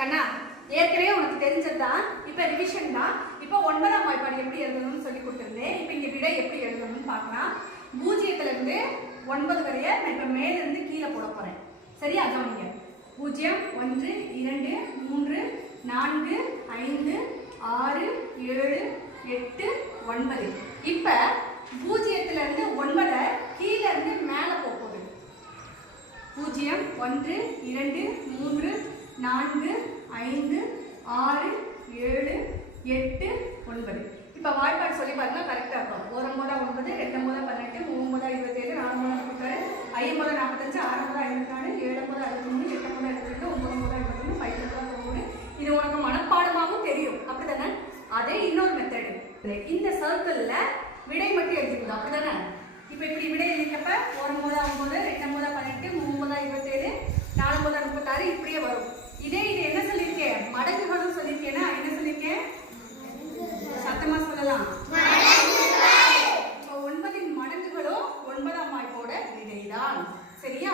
கண்ணா ஏற்கனவே உனக்கு தெரிஞ்சதுதான் இப்போ ரிவிஷன் தான். இப்போ ஒன்பதாம் வாய்ப்பாடு எப்படி எழுதணும்னு சொல்லி கொடுத்துருந்தேன். இப்போ இங்க விடை எப்படி எழுதணும்னு பார்க்கலாம். பூஜ்ஜியத்துல இருந்து ஒன்பது வரைய நான் இப்போ மேல இருந்து கீழே போட போறேன். சரியா கவனிங்க. பூஜ்ஜியம் ஒன்று இரண்டு மூன்று நான்கு ஐந்து ஆறு ஏழு எட்டு ஒன்பது. இப்போ பூஜ்ஜியத்துல இருந்து ஒன்பதை கீழே இருந்து மேலே போக போகுது. பூஜ்ஜியம் ஒன்று இரண்டு மூன்று நான்கு ஐந்து ஆறு ஏழு எட்டு ஒன்பது. இப்போ வாய்ப்பாடு சொல்லி பார்த்தீங்கன்னா கரெக்டாக இருக்கும். ஒரு ஒன்பது ரெண்டு முறை பதினெட்டு மூணு இருபத்தேழு நாலு முப்பத்தாறு ஐம்பதா நாற்பத்தஞ்சு ஆறு முறை ஐம்பத்தி நாலு ஏழு முறை அறுபத்தி மூணு எட்டு எழுபத்தி ரெண்டு ஒன்பது முறை ஐம்பத்தொன்று பைத்து தொண்ணூறு. இது உனக்கு மனப்பாடமாகவும் தெரியும். அப்படிதானே அதே இன்னொரு மெத்தடு இந்த சர்க்கிளில் சொல்லலாம் இப்போ ஒன்பதின் மடங்குகளும் ஒன்பதாம் வாய்ப்போட விடைதான். சரியா?